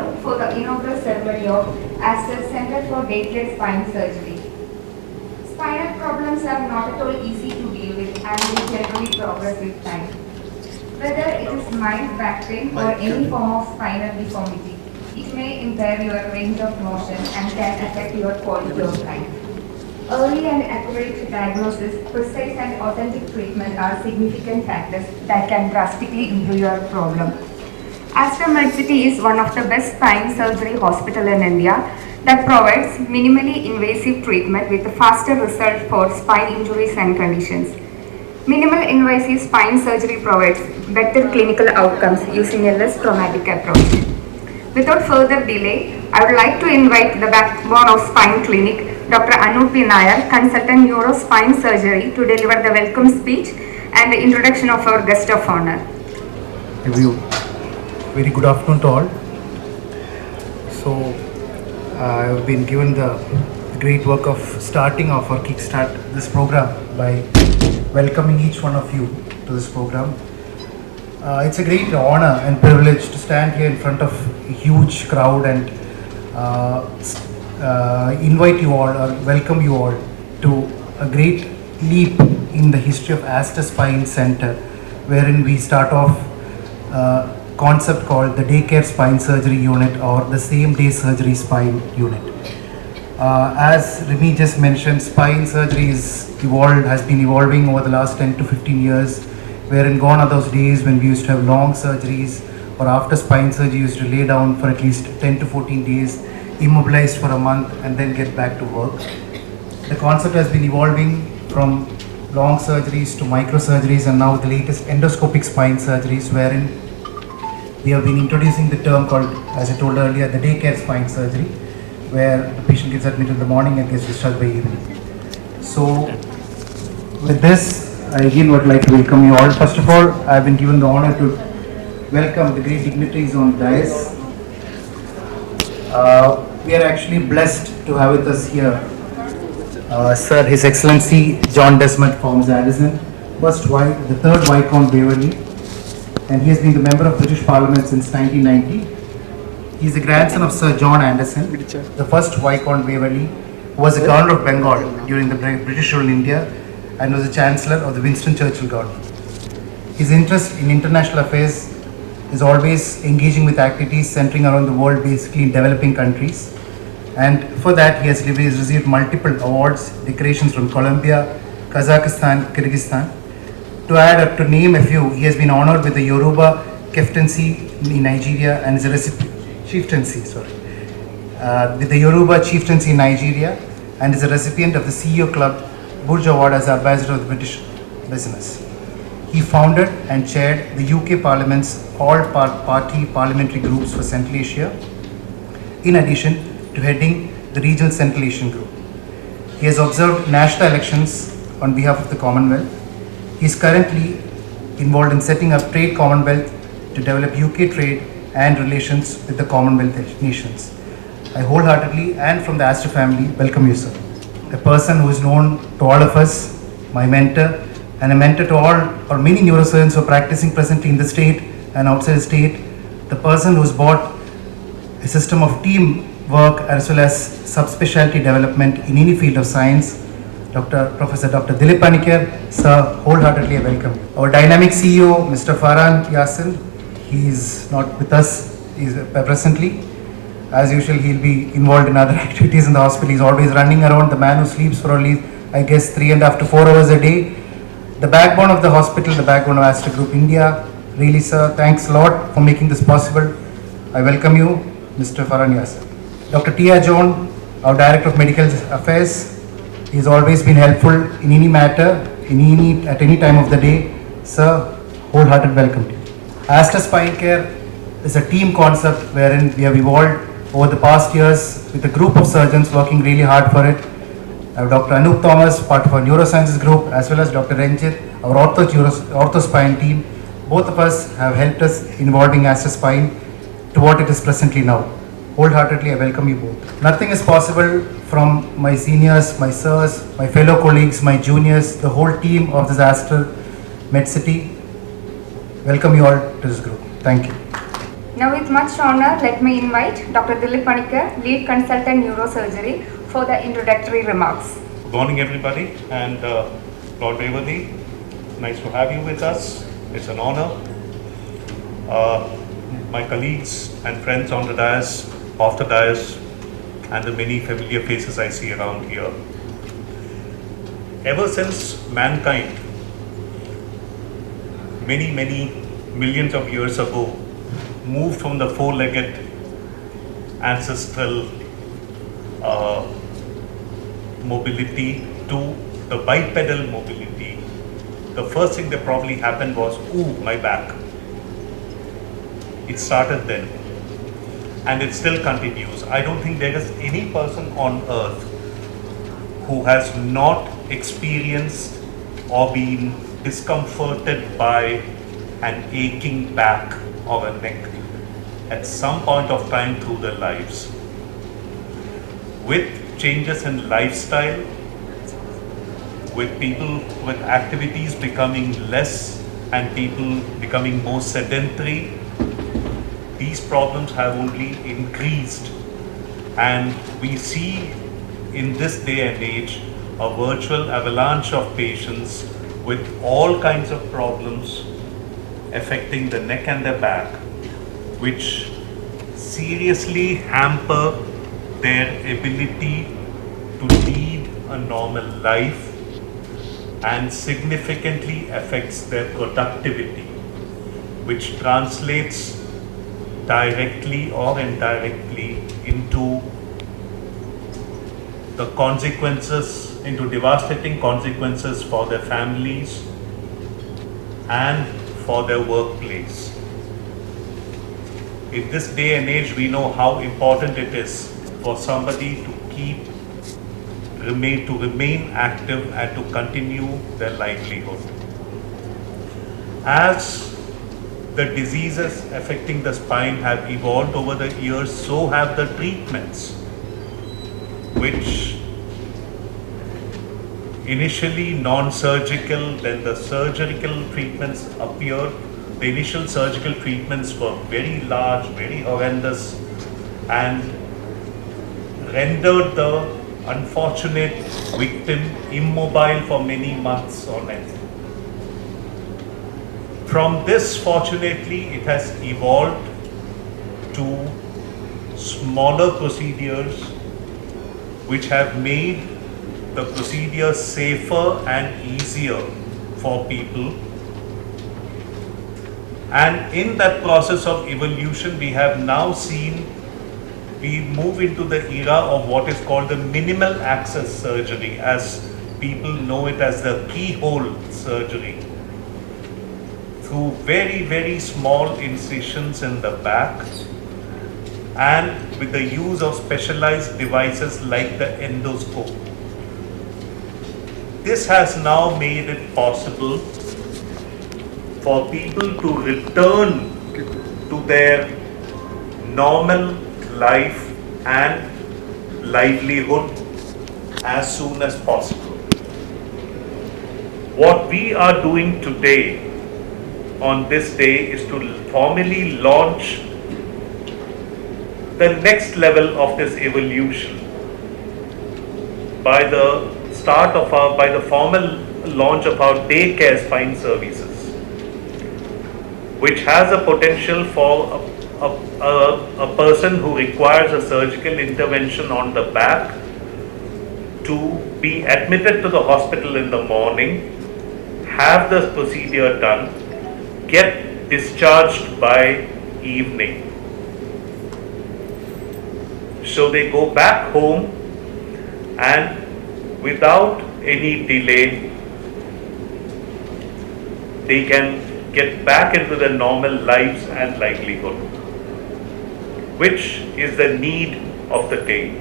all for the inaugural ceremony of Aster's Center for Daycare Spine Surgery. Spinal problems are not at all easy to deal with and will generally progress with time. Whether it is mild back pain or any form of spinal deformity, it may impair your range of motion and can affect your quality of life. Early and accurate diagnosis, precise and authentic treatment are significant factors that can drastically improve your problem. Aster Medcity is one of the best spine surgery hospital in India that provides minimally invasive treatment with faster results for spine injuries and conditions. Minimal invasive spine surgery provides better clinical outcomes using a less traumatic approach. Without further delay, I would like to invite the backbone of Spine Clinic, Dr. Anup Nayar, consultant neurospine surgery, to deliver the welcome speech and the introduction of our guest of honor. Very good afternoon to all. So, I've been given the great work of starting off or kickstart this program by welcoming each one of you to this program. It's a great honor and privilege to stand here in front of a huge crowd and invite you all or welcome you all to a great leap in the history of Aster Spine Center, wherein we start off a concept called the Daycare Spine Surgery Unit or the Same Day Surgery Spine Unit. As Remy just mentioned, spine surgery has been evolving over the last 10 to 15 years, wherein gone are those days when we used to have long surgeries or after spine surgery you used to lay down for at least 10 to 14 days, immobilized for a month and then get back to work. The concept has been evolving from long surgeries to microsurgeries and now the latest endoscopic spine surgeries, wherein we have been introducing the term called, as I told earlier, the daycare spine surgery, where the patient gets admitted in the morning and gets discharged by evening. So, with this, I again would like to welcome you all. First of all, I have been given the honor to welcome the great dignitaries on dais. We are actually blessed to have with us here, Sir, His Excellency John Desmond Forms Addison, the third Viscount Waverley, and he has been the member of British Parliament since 1990. He is the grandson of Sir John Anderson, the first Viscount Waverley, who was the Governor of Bengal during the British rule in India and was the Chancellor of the Winston Churchill government. His interest in international affairs is always engaging with activities centering around the world, basically in developing countries. And for that, he has received multiple awards, decorations from Colombia, Kazakhstan, Kyrgyzstan. To name a few, he has been honored with the Yoruba Chieftaincy in Nigeria and is a with the Yoruba Chieftaincy in Nigeria and is a recipient of the CEO Club Burj Award as Ambassador of the British Business. He founded and chaired the UK Parliament's all-party parliamentary groups for Central Asia, in addition to heading the regional Central Asian group. He has observed national elections on behalf of the Commonwealth. He is currently involved in setting up Trade Commonwealth to develop UK trade and relations with the Commonwealth nations. I wholeheartedly and from the Aster family welcome you, sir. A person who is known to all of us, my mentor, and a mentor to all or many neurosurgeons who are practicing presently in the state and outside the state, the person who has brought a system of team work as well as subspecialty development in any field of science, Professor Dr. Dilip Panikkar, sir, wholeheartedly I welcome you. Our dynamic CEO, Mr. Farhan Yassin, he is not with us presently. As usual, he'll be involved in other activities in the hospital. He's always running around, the man who sleeps for only, I guess, 3.5 to 4 hours a day. The backbone of the hospital, the backbone of Aster Group India. Really, sir, thanks a lot for making this possible. I welcome you, Mr. Farhan Yassin. Dr. Tia John, our Director of Medical Affairs. He's always been helpful in any matter, at any time of the day. Sir, wholehearted welcome to you. Aster Spine Care is a team concept wherein we have evolved over the past years with a group of surgeons working really hard for it. I have Dr. Anup Thomas, part of our neurosciences group, as well as Dr. Ranjit, our ortho spine team. Both of us have helped us in evolving Aster Spine to what it is presently now. Wholeheartedly, I welcome you both. Nothing is possible from my seniors, my sirs, my fellow colleagues, my juniors, the whole team of this Aster Medcity. Welcome you all to this group. Thank you. Now with much honor, let me invite Dr. Dilip Panikkar, Lead Consultant Neurosurgery, for the introductory remarks. Good morning, everybody, and Lord Revati, nice to have you with us. It's an honor. My colleagues and friends on the dais, off the dais, and the many familiar faces I see around here. Ever since mankind, many millions of years ago, moved from the four-legged ancestral mobility to the bipedal mobility, the first thing that probably happened was, ooh, my back. It started then, and it still continues. I don't think there is any person on earth who has not experienced or been discomforted by an aching back or a neck at some point of time through their lives. With changes in lifestyle, with people with activities becoming less and people becoming more sedentary, these problems have only increased, and we see in this day and age a virtual avalanche of patients with all kinds of problems affecting the neck and the back, which seriously hamper their ability to lead a normal life and significantly affects their productivity, which translates directly or indirectly into the consequences, into devastating consequences for their families and for their workplace. In this day and age, we know how important it is for somebody to remain active and to continue their livelihood. As the diseases affecting the spine have evolved over the years, so have the treatments, which initially non-surgical, then the surgical treatments appeared. The initial surgical treatments were very large, very horrendous, and rendered the unfortunate victim immobile for many months on end. From this, fortunately, it has evolved to smaller procedures which have made the procedure safer and easier for people. And in that process of evolution, we have now seen we move into the era of what is called the minimal access surgery, as people know it as the keyhole surgery, through very small incisions in the back and with the use of specialized devices like the endoscope. This has now made it possible for people to return to their normal life and livelihood as soon as possible. What we are doing today on this day is to formally launch the next level of this evolution by the formal launch of our daycare spine services, which has a potential for a person who requires a surgical intervention on the back to be admitted to the hospital in the morning, have the procedure done, get discharged by evening. So they go back home and without any delay, they can get back into their normal lives and livelihood, which is the need of the day.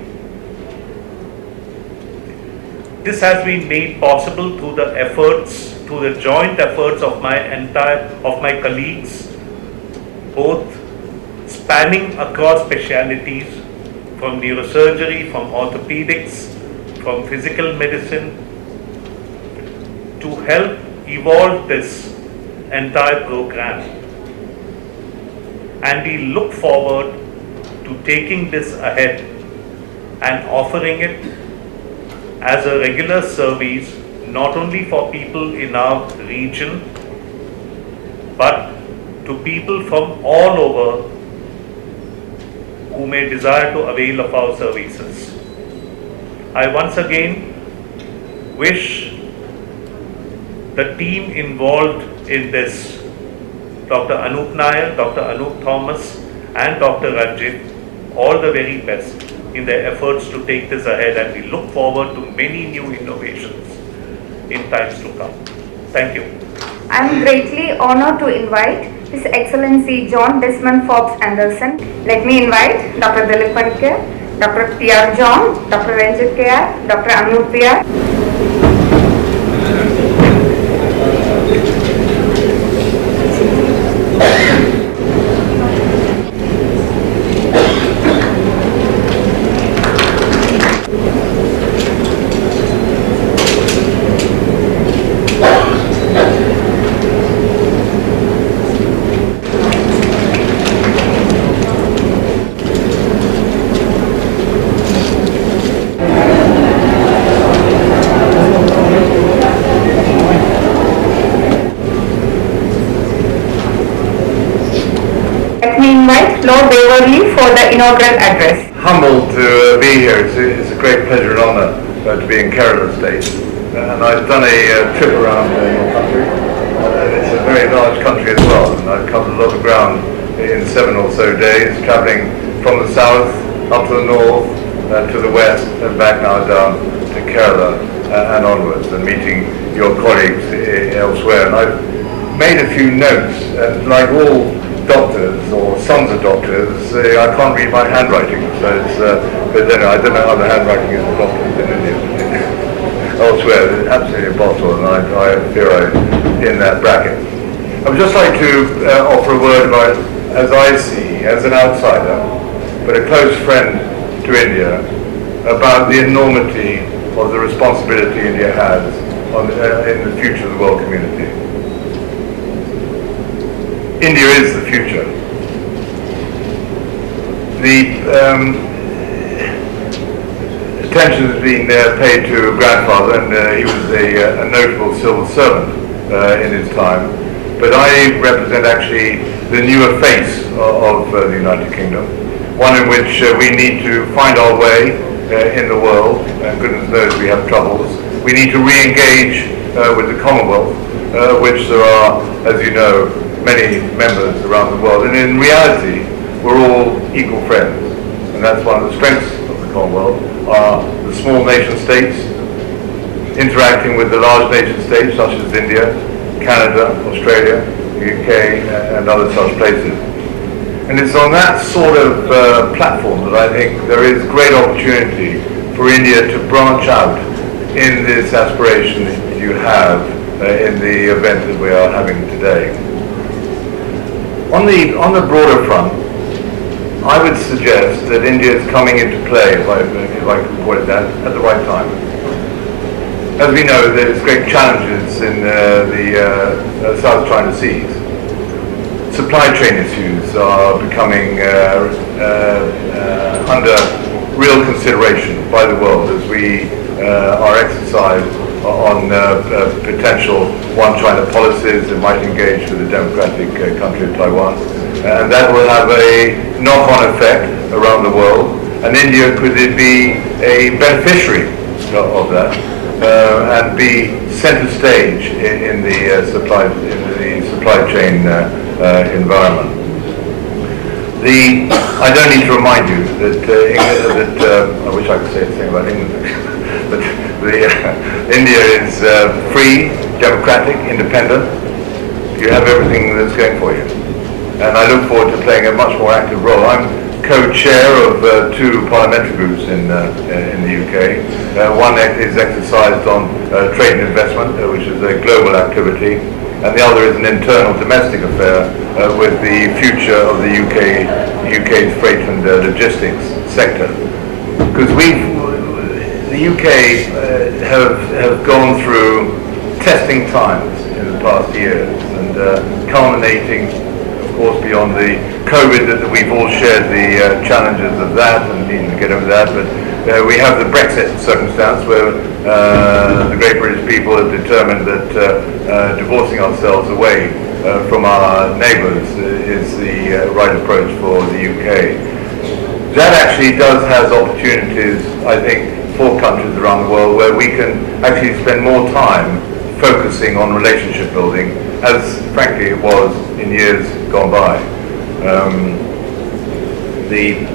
This has been made possible through the joint efforts of my colleagues, both spanning across specialities, from neurosurgery, from orthopedics, from physical medicine, to help evolve this entire program. and we look forward to taking this ahead and offering it as a regular service not only for people in our region but to people from all over who may desire to avail of our services. I once again wish the team involved in this, Dr. Anup Nair, Dr. Anup Thomas and Dr. Ranjit, all the very best in their efforts to take this ahead, and we look forward to many new innovations in times to come. Thank you. I am greatly honored to invite His Excellency John Desmond Forbes Anderson. Let me invite Dr. Dilip Pankar, Dr. P.R. John, Dr. Ranjit K.R., Dr. Anup P.R. Let me invite Lord Waverley for the inaugural address. Humbled to be here. It's a great pleasure and honour to be in Kerala State. And I've done a trip around your country. It's a very large country as well, and I've covered a lot of ground in 7 or so days, travelling from the south up to the north, to the west, and back now down to Kerala and onwards, and meeting your colleagues elsewhere. And I've made a few notes, like all doctors or sons of doctors, I can't read my handwriting, so it's, but then I don't know how the handwriting is of doctors in India. Elsewhere, it's absolutely impossible, and I fear I'm in that bracket. I would just like to offer a word about, as I see, as an outsider, but a close friend to India, about the enormity of the responsibility India has in the future of the world community. India is the future. The attention has been paid to grandfather, and he was a notable civil servant in his time. But I represent actually the newer face of the United Kingdom, one in which we need to find our way in the world, and goodness knows we have troubles. We need to re-engage with the Commonwealth, which there are, as you know, many members around the world, and in reality we're all equal friends, and that's one of the strengths of the Commonwealth, are the small nation states interacting with the large nation states such as India, Canada, Australia, the UK and other such places. And it's on that sort of platform that I think there is great opportunity for India to branch out in this aspiration that you have in the event that we are having today. On the broader front, I would suggest that India is coming into play, if I can put it that, at the right time. As we know, there's great challenges in the South China Seas. Supply chain issues are becoming under real consideration by the world as we are exercised on potential one China policies that might engage with the democratic country of Taiwan. And that will have a knock-on effect around the world. And India could be a beneficiary of that and be center stage in the supply chain environment. I don't need to remind you that I wish I could say the same about England, but India is free, democratic, independent. You have everything that's going for you, and I look forward to playing a much more active role. I'm co-chair of 2 parliamentary groups in the UK. One is exercised on trade and investment, which is a global activity, and the other is an internal domestic affair with the future of the UK's freight and logistics sector. Because the UK have gone through testing times in the past years, and culminating, of course, beyond the COVID, that we've all shared the challenges of that and needing to get over that. But we have the Brexit circumstance where the great British people have determined that divorcing ourselves away from our neighbours is the right approach for the UK. That actually has opportunities, I think, for countries around the world where we can actually spend more time focusing on relationship building, as frankly it was in years gone by. The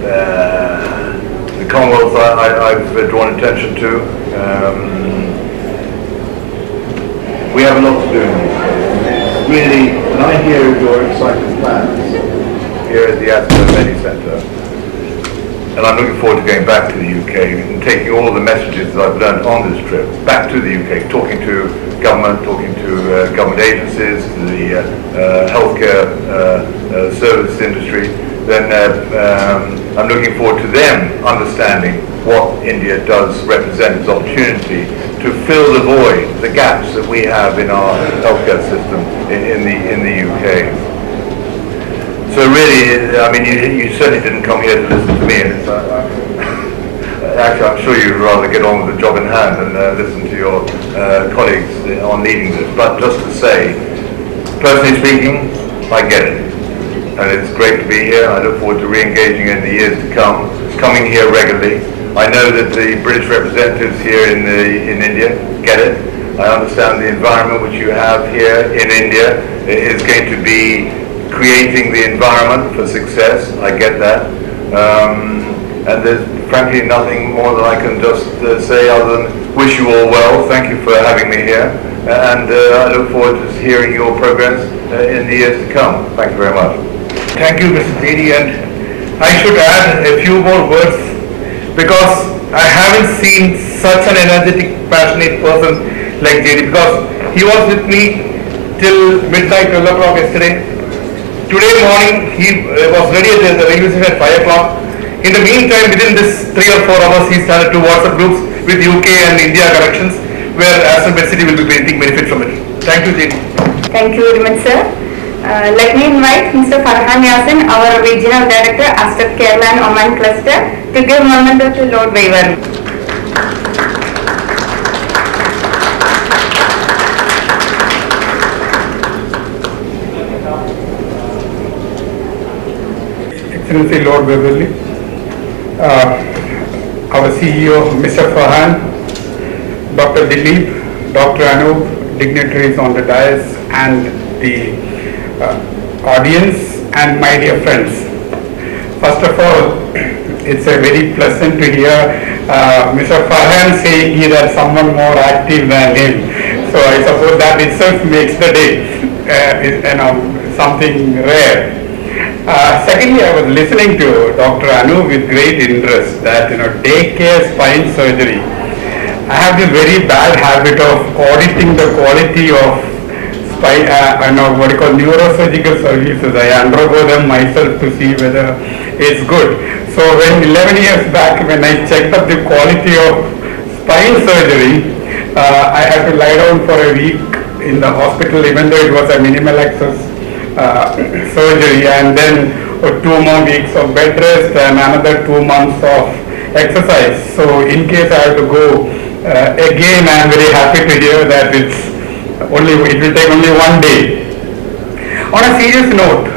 Commonwealth I've drawn attention to. We have a lot to do in these days. Really, when I hear your exciting plans here at the Aspen Centre, and I'm looking forward to going back to the UK and taking all the messages that I've learned on this trip back to the UK, talking to government, talking to government agencies, to the healthcare service industry, then I'm looking forward to them understanding what India does represent as opportunity to fill the void, the gaps that we have in our healthcare system in the UK. So really, I mean, you certainly didn't come here to listen to me, and it's, actually I'm sure you'd rather get on with the job in hand and listen to your colleagues on leading this. But just to say, personally speaking, I get it. And it's great to be here. I look forward to re-engaging in the years to come, coming here regularly. I know that the British representatives here in India get it. I understand the environment which you have here in India is going to be creating the environment for success. I get that. And there's frankly nothing more that I can just say other than wish you all well. Thank you for having me here. And I look forward to hearing your progress in the years to come. Thank you very much. Thank you, Mr. Dedi, and I should add a few more words because I haven't seen such an energetic, passionate person like Dedi, because he was with me till midnight, 12 o'clock yesterday. Today morning, he was ready at the railway station at 5 o'clock. In the meantime, within this 3 or 4 hours, he started 2 WhatsApp groups with UK and India connections, where Aston City will be getting benefit from it. Thank you, Dedi. Thank you very much, sir. Let me invite Mr. Farhan Yasin, our Regional Director, ASTEP Kerala and Oman Cluster, to give memento to Lord Waiver. Excellency Lord Beverly, our CEO, Mr. Farhan, Dr. Dilip, Dr. Anup, dignitaries on the dais, and the audience and my dear friends. First of all, it's a very pleasant to hear Mr. Farhan saying he is someone more active than him. So I suppose that itself makes the day something rare. Secondly, I was listening to Dr. Anu with great interest that daycare spine surgery. I have this very bad habit of auditing the quality of what you call neurosurgical services. I undergo them myself to see whether it's good. So when 11 years back, when I checked up the quality of spine surgery, I had to lie down for a week in the hospital, even though it was a minimal access surgery, and then 2 more weeks of bed rest and another 2 months of exercise. So in case I have to go again, I am very happy to hear that it will take only 1 day. On a serious note,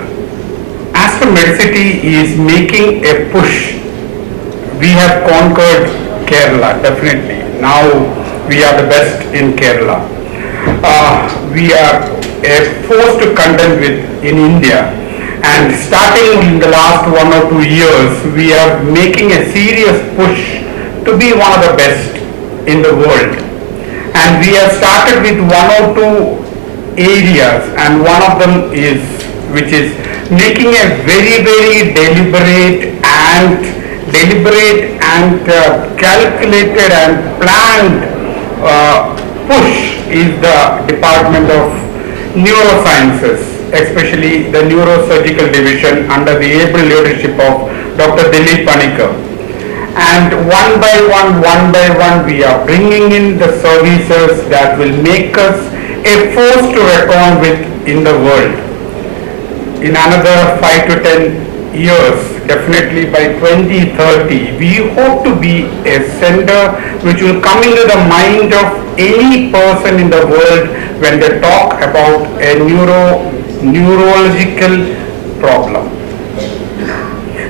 Aston Medicity is making a push. We have conquered Kerala, definitely. Now we are the best in Kerala. We are a force to contend with in India, and starting in the last 1 or 2 years, we are making a serious push to be one of the best in the world. And we have started with 1 or 2 areas, and one of them is making a very, very deliberate and calculated and planned push is the Department of Neurosciences, especially the Neurosurgical Division under the able leadership of Dr. Dilip Panikar. And one by one, we are bringing in the services that will make us a force to reckon with in the world. in another 5 to 10 years, definitely by 2030, we hope to be a center which will come into the mind of any person in the world when they talk about a neurological problem.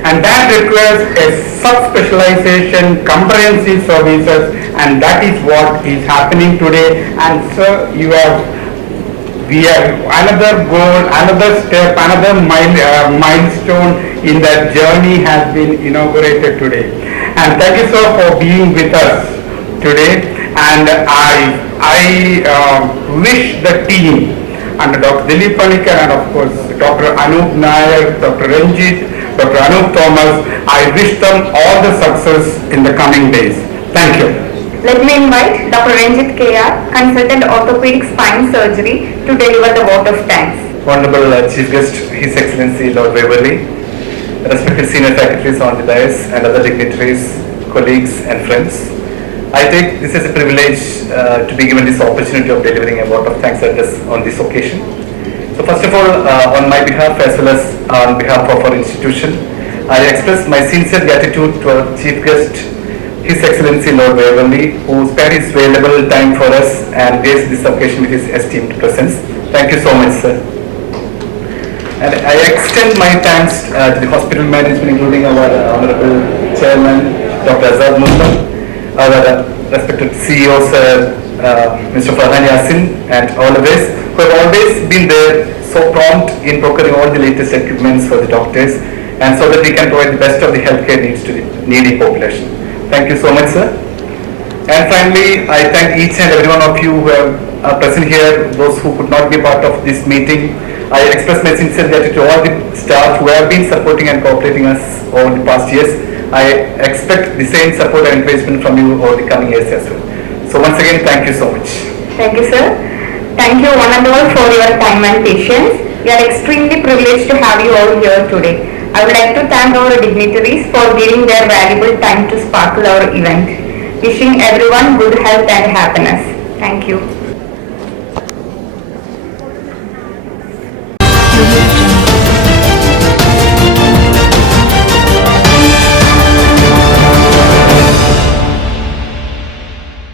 And that requires a subspecialization, comprehensive services, and that is what is happening today. And sir, we have another goal, another step, another milestone in that journey has been inaugurated today. And thank you, sir, for being with us today. And I wish the team under Dr. Dilip Panikkar and of course Dr. Anup Nair, Dr. Ranjit, Dr. Anup Thomas, I wish them all the success in the coming days. Thank you. Let me invite Dr. Ranjit KR, Consultant Orthopedic Spine Surgery, to deliver the vote of thanks. Honorable Chief Guest, His Excellency Lord Waverley, respected senior faculties on the dais and other dignitaries, colleagues and friends. I take this as a privilege to be given this opportunity of delivering a vote of thanks address on this occasion. So first of all, on my behalf as well as on behalf of our institution, I express my sincere gratitude to our Chief Guest, His Excellency Lord Waverley, who spared his valuable time for us and graced this occasion with his esteemed presence. Thank you so much, sir. And I extend my thanks to the hospital management, including our Honorable Chairman, Dr. Azad Muslim, our respected CEO, Sir Mr. Farhan Yasin, and all of us who have always been there, so prompt in procuring all the latest equipments for the doctors, and so that we can provide the best of the healthcare needs to the needy population. Thank you so much, sir. And finally, I thank each and every one of you who are present here, those who could not be part of this meeting. I express my sincere gratitude to all the staff who have been supporting and cooperating us over the past years. I expect the same support and encouragement from you over the coming years as well. So once again, thank you so much. Thank you, sir. Thank you one and all for your time and patience. We are extremely privileged to have you all here today. I would like to thank our dignitaries for giving their valuable time to sparkle our event. Wishing everyone good health and happiness. Thank you.